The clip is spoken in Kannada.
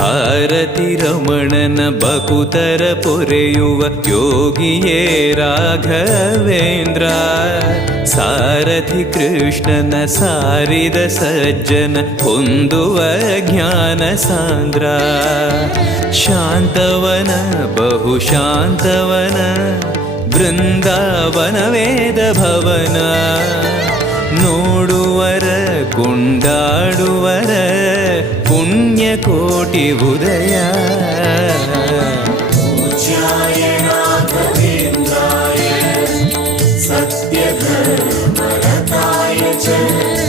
ಭಾರತಿ ರಮಣನ ಬಕುತರ ಪೊರೆಯುವ ಯೋಗಿಯೇ ರಾಘವೇಂದ್ರ. ಸಾರಥಿ ಕೃಷ್ಣನ ಸಾರಿದ ಸಜ್ಜನ ಹೊಂದುವ ಜ್ಞಾನ ಸಾಂದ್ರ. ಶಾಂತವನ ಬಹುಶಾಂತವನ ಬೃಂದಾವನ ವೇದ ಭವನ. ನೋಡುವರ ಕೊಂಡಾಡುವರ ಪುಣ್ಯ ಕೋಟಿ ಉದಯ. पूज्याय राघवेन्द्राय सत्यधर्मरताय च